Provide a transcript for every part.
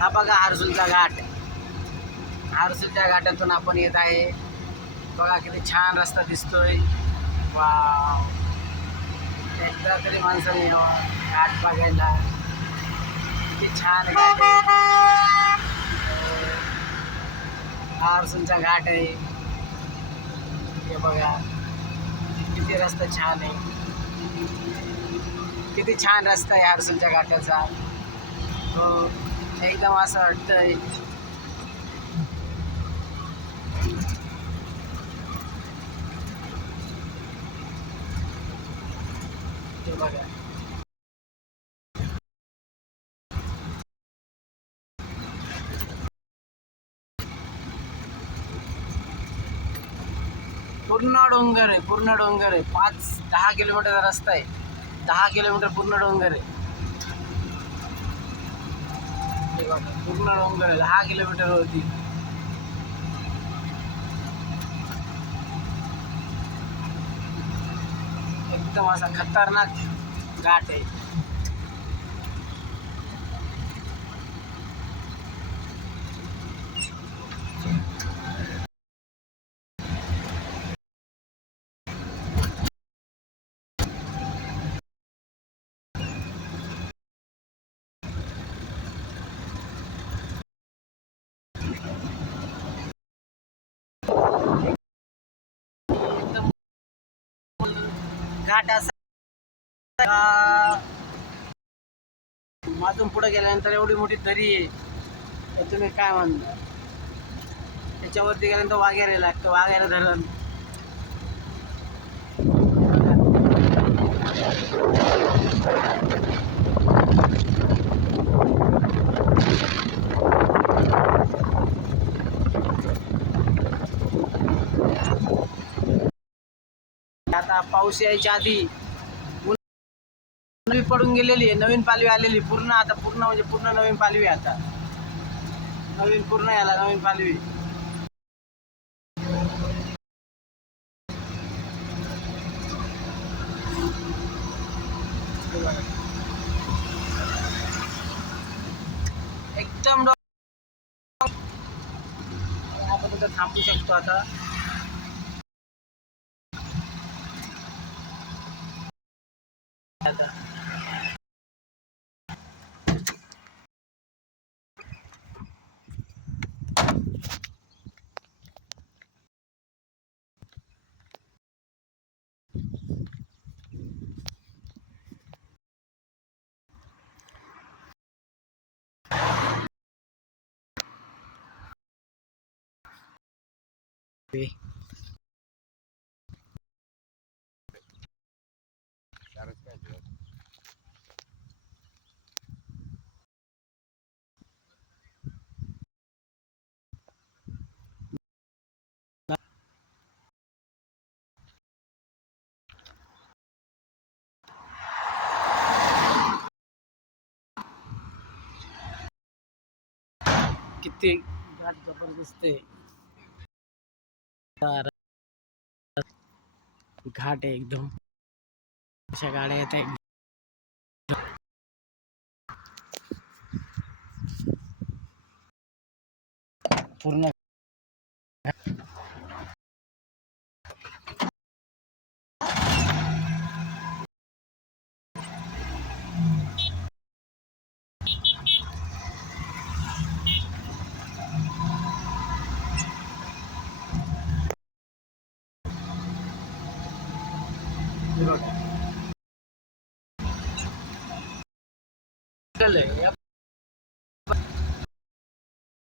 हा बघा हर्सूलचा घाट. हर्सूलच्या घाटातून आपण येत आहे. बघा किती छान रस्ता दिसतोय. वा, एकदा तरी माणसाने यावं घाट बघायला. किती छान घाट आहे. हा हर्सूलचा घाट आहे. हे बघा किती रस्ता छान आहे. किती छान रस्ता आहे हर्सूलच्या घाटाचा. तो एकदम असं वाटतंय ते बघा. पूर्ण डोंगर आहे, पूर्ण डोंगर आहे. 5-10 किलोमीटरचा रस्ता आहे. 10 किलोमीटर पूर्ण डोंगर आहे. हे बघा पूर्ण डोंगर आहे 10 किलोमीटर वरती. एकदम असा खतरनाक घाट आहे. एकदम घाट असा माझून पुढे गेल्यानंतर एवढी मोठी दरी आहे तर तुम्ही काय म्हणता. त्याच्यावरती गेल्यानंतर वाघेरे लागतं, वाघेरे धरण. आता पाऊस यायच्या आधी नवी पडून गेलेली आहे, नवीन पालवी आलेली पूर्ण. आता पूर्ण म्हणजे पूर्ण नवीन पालवी. आता नवीन पूर्ण याला नवीन पालवी. एकदम आपण तिथं थांबू शकतो आता. किती घाट जबरदस्त आहे. घाट आहे एकदम. अशा गाड्या येत आहेत पूर्ण.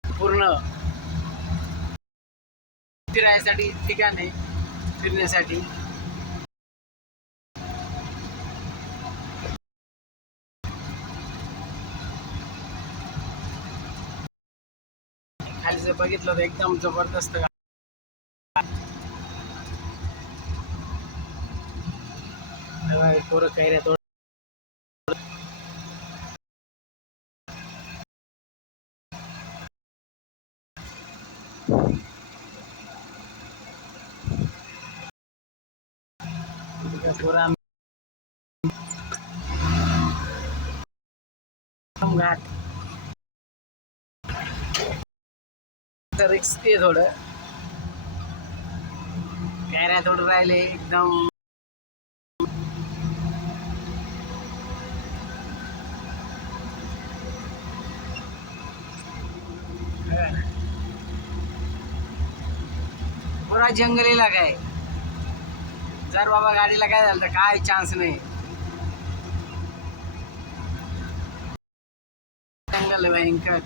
पूर्ण फिरायसाठी ठिकाण आहे, फिरण्यासाठी. खाली जर बघितलं तर एकदम जबरदस्त. पोरं कैऱ्या तोड. पोरं घाट रिस्की आहे थोडं, कॅऱ्या थोडं राहिले एकदम. पुरा जंगल इलाका आहे. जर बाबा गाडीला काय झालं तर काय चान्स नाही. जंगल आहे भयंकर.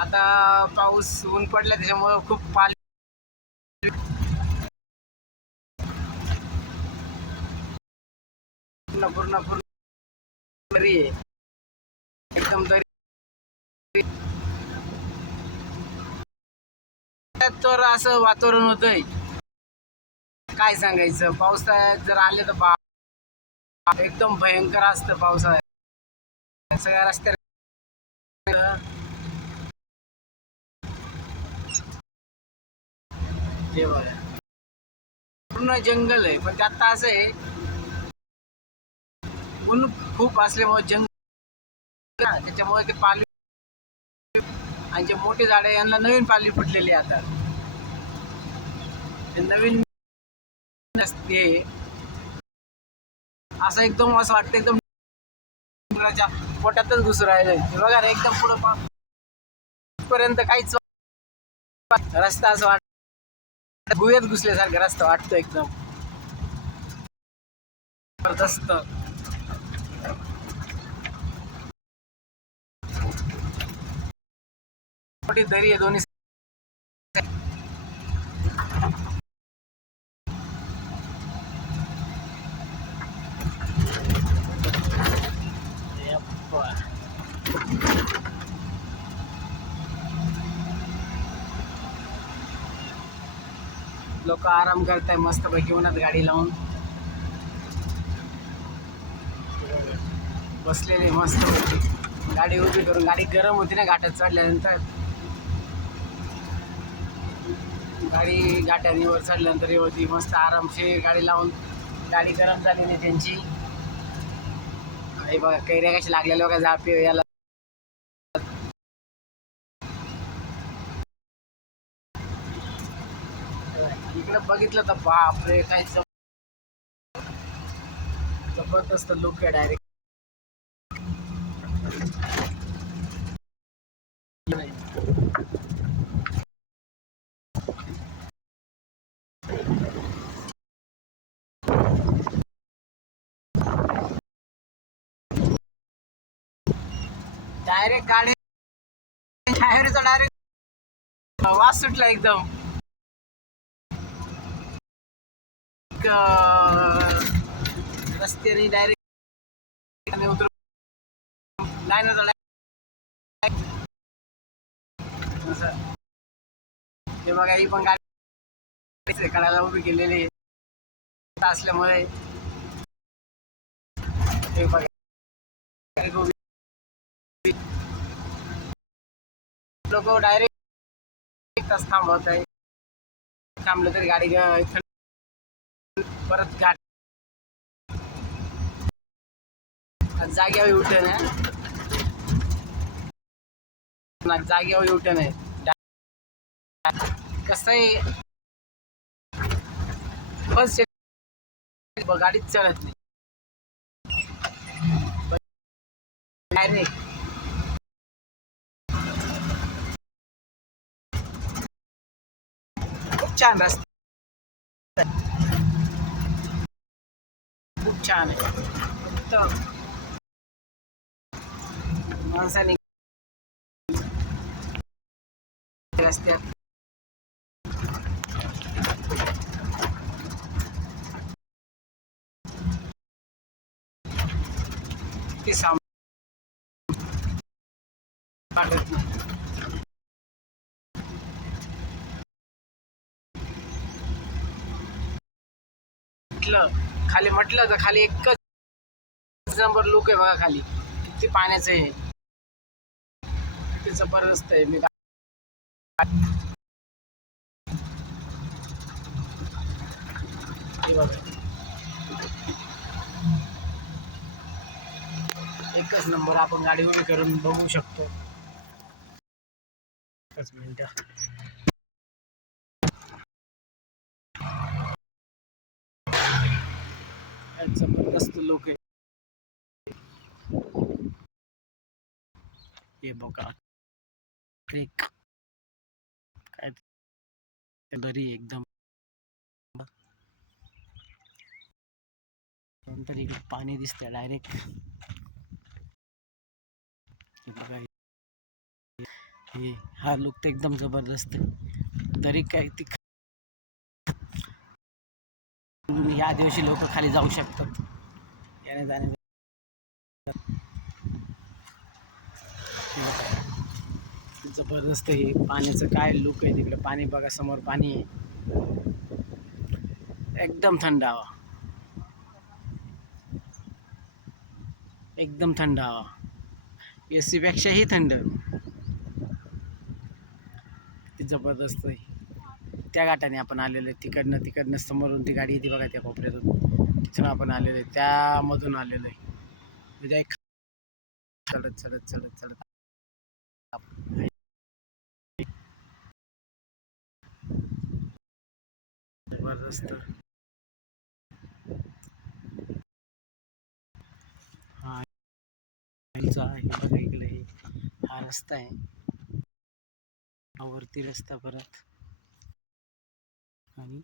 आता पाऊस ऊन पडला त्याच्यामुळं खूप पाल पूर्ण पूर्ण पूर्ण दरी आहे एकदम. दरी तर असं वातावरण होतंय काय सांगायचं. पावसाळ्यात जर आले तर एकदम भयंकर असतं पावसाळ्यात. सगळ्या रस्त्यावर ते बघा पूर्ण जंगल आहे. पण त्यात असं आहे ऊन खूप असल्यामुळे जंगल त्याच्यामुळे ते पालवी आणि जे मोठे झाड आहे यांना नवीन पालवी फुटलेली आहे. आता ते नवीन असते असं एकदम असं वाटतं एकदम पोटातच घुसू राहिलं. बघा ना एकदम पुढं पर्यंत काहीच रस्ता असं वाटत गुहेत घुसल्यासारखा रस्ता वाटतो एकदम जबरदस्त. मोठी दरी आहे दोन्ही. लोक आराम करताय मस्त पैकी उन्हात गाडी लावून बसलेले मस्त पैकी. गाडी उभी करून, गाडी गरम होती ना घाटात चढल्यानंतर. गाडी घाट्यावर चढल्यानंतर होती मस्त आरामशीर गाडी लावून. गाडी गरम झालेली त्यांची. हे बघा कैऱ्या कशा लागलेल्या बघा झापे याला. इकडे बघितलं तर बापरे काय जबरदस्त लुक आहे डायरेक्ट. डायरेक्ट गाडी टायरचा डायरेक्ट वास सुटला एकदम. रस्त्याने डायरेक्ट उतर लाईनचा ते बघा ही पण गाडी कडायला उभी केलेली असल्यामुळे ते बघा लोक डायरेक्ट थांबवत आहे. थांबलं तरी गाडी परत घाट जाग्यावर युटर्न आहे. जाग्यावर युटर्न आहे. कसं आहे बस गाडीच चालत नाही डायरेक्ट. खूप छान रस्ता, खूप छान आहे. फक्त माणसाने रस्त्यात ते वाटत नाही. खाली म्हटलं तर खाली एकच नंबर लुक आहे बघा. खाली किती पाण्याचं आहे ते जबरदस्त आहे. मी एकच नंबर. आपण गाडी उभी करून बघू शकतो. एकच मिनिट. मस्त लोक आहे. हे बघा ट्रेक काय दरी एकदम. नंतर इकडे पाणी दिसतंय डायरेक्ट. बघा हे हा लुक तर एकदम जबरदस्त. तरी काय ती या दिवशी लोक खाली जाऊ शकतात याने जाणे. जबरदस्त आहे पाण्याचं काय लुक आहे तिकडे. पाणी बघा समोर पाणी आहे. एकदम थंड हवा, एकदम थंड हवा, AC पेक्षाही थंड. ती जबरदस्त आहे. त्या घाटाने आपण आलेलो आहे. तिकडनं समोरून ती गाडी येते बघा त्या कोपऱ्यातून. तिथून आपण आलेलो आहे, त्यामधून आलेलो आहे. म्हणजे चढत चढत चढत चढत जबरदस्त. हा बघा इकडे हा रस्ता आहे. हा वरती रस्ता परत आणि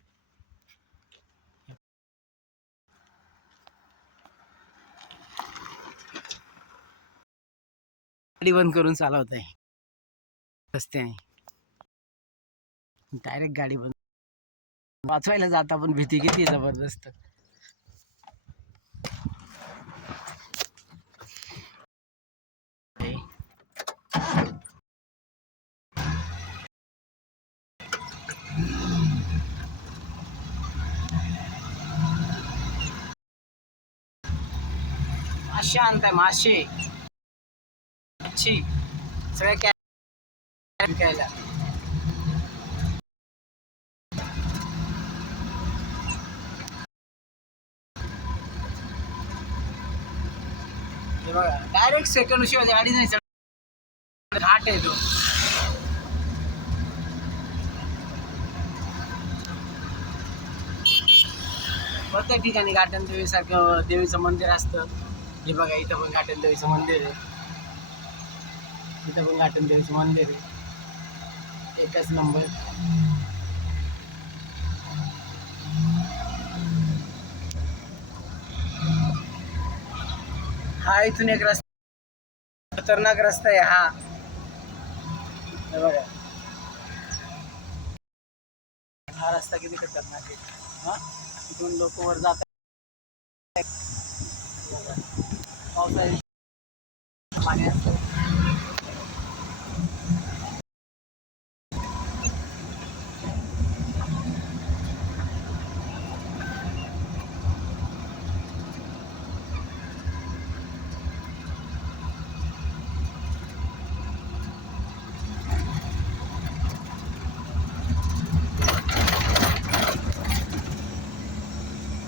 गाडी बंद करून चालवत आहे रस्त्याने. डायरेक्ट गाडी बंद. वाचवायला जाता पण भीती किती जबरदस्त. मासे आणताय मासे मच्छी सगळ्या विकायला. हे बघा डायरेक्ट सेकंड शिवाय गाडी नाही चढ. घाट आहे तो. प्रत्येक ठिकाणी घाटन देवी सारखं देवीचं मंदिर असतं. हे बघा इथं पण घाटन देवीचं मंदिर आहे. इथं पण घाटन देवीचं मंदिर आहे. एकच नंबर. हा इथून एक रस्ता खतरनाक रस्ता आहे हा. हे बघा हा रस्ता किती खतरनाक आहे. हा इथून लोक वर जातात. पावसाळ्यात पाणी असतं.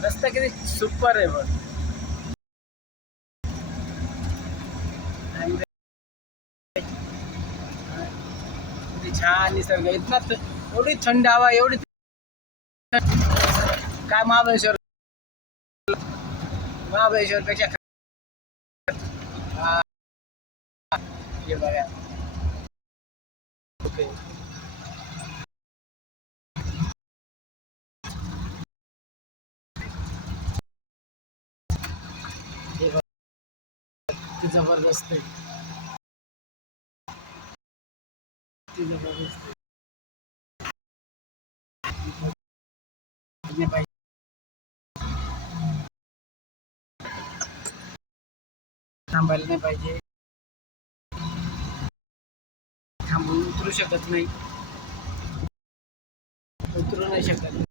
रस्ता किती सुपर आहे बघ. किती छान निसर्ग. इतना एवढी थंड हवा, एवढी काय महाबळेश्वर पेक्षा हे बघा. ओके हे बघा किती जबरदस्त आहे. किती जबरदस्त आहे. थांबायला नाही पाहिजे. थांबून उतरू शकत नाही. उतरू नाही शकत.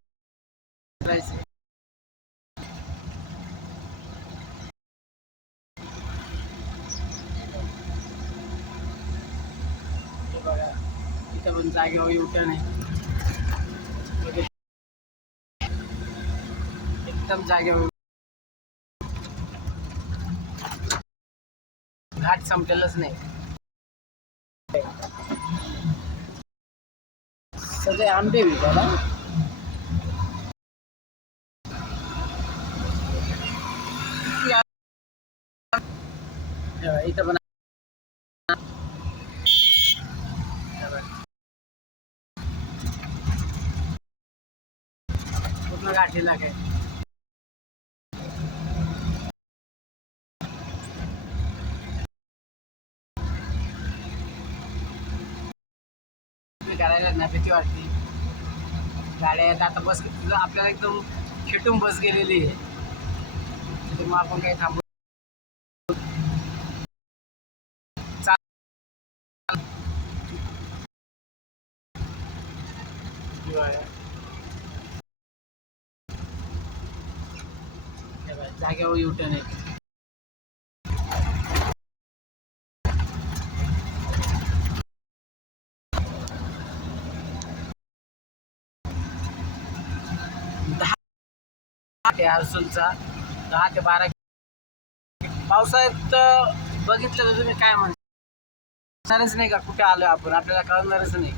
बघा इथं पण जागेवर युटर्न आहे. एकदम जागेवर. घाट संपलेलंच नाही. सगळे आंबे विकायला. गाठीला काय करायला ना भीती वाटते. गाड्या आहेत आता बस आपल्याला एकदम खेटून बस गेलेली आहे. मग आपण काही थांबू जागेवर युटर्न आहे. 10 ते हर्सूलचा 10 ते 12 पावसाळ्यात बघितलं तर तुम्ही काय म्हणणारच नाही का कुठे आलो आपण, आपल्याला कळणारच नाही.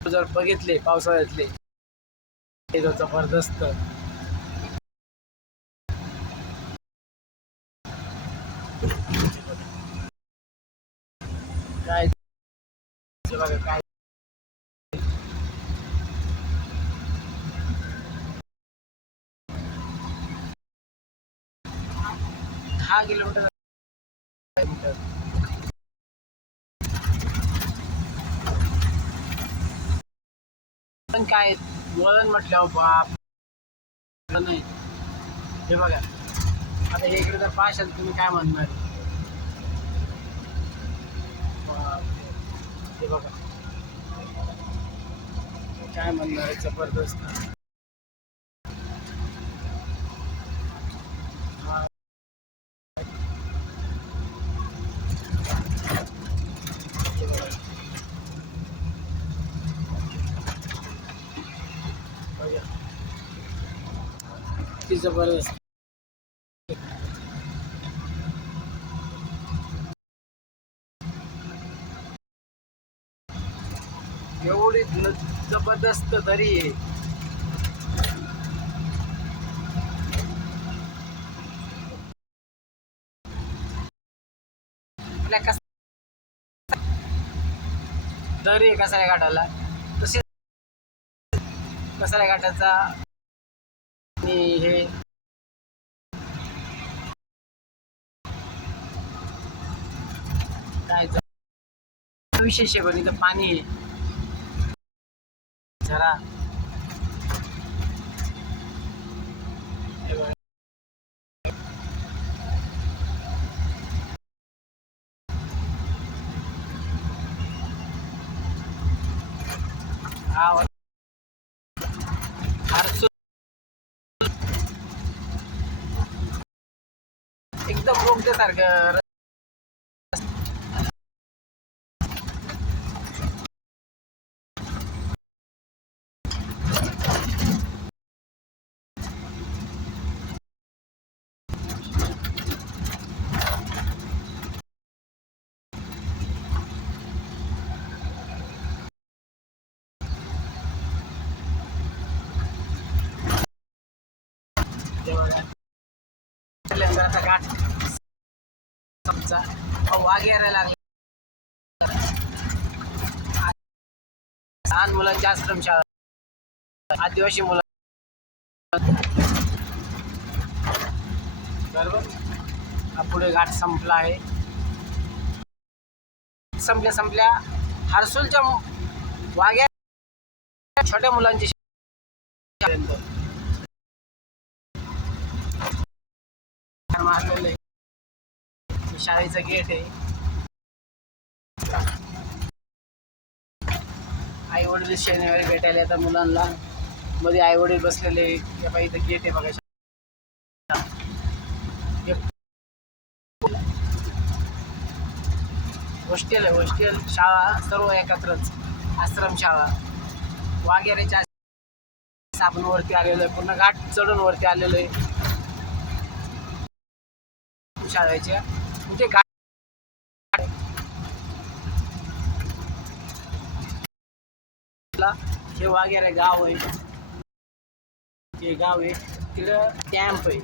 जर बघितले पावसाळ्यातले जबरदस्त काय बघा काय 10 किलोमीटर पण काय वळण म्हटल्यावर बाप नाही. हे बघा आता हे इकडे जर पाशाल तुम्ही काय म्हणणार. हे बघा काय म्हणणार आहे जबरदस्त. ती जबरदस्त एवढी जबरदस्त दरी आहे. आपल्या कस दरी आहे कसाऱ्या घाटाला, तशी कसाऱ्या घाटाचा आणि हे काय विशेष आहे. पण इथं पाणी आहे जरा हा एकदम रोखल्यासारखं आता घाट समजा वाघ यायला लागला. लहान मुलांची आश्रमशाळा, आदिवासी मुलं बरोबर. हा पुढे घाट संपला आहे. संपल्या हर्सूलच्या वाघ्या छोट्या मुलांची मारलेलं आहे. शाळेचं गेट आहे. आई वडील शनिवारी भेटायला येतात मुलांना. मध्ये आई वडील बसलेले. या बाई इथं गेट आहे बघा. हॉस्टेल आहे, हॉस्टेल शाळा सर्व एकत्रच. आश्रमशाळा वाघेऱ्याच्या आपण वरती आलेलो आहे. पूर्ण घाट चढून वरती आलेलो आहे शाळेच्या. म्हणजे घाट हे वाघेरे गाव आहे. हे गाव आहे तिकडं कॅम्प आहे.